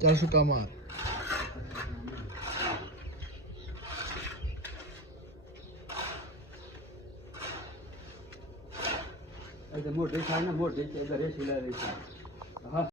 400 તમાર મોટી થાય ને મોટી ઘરે સિલાઈ હા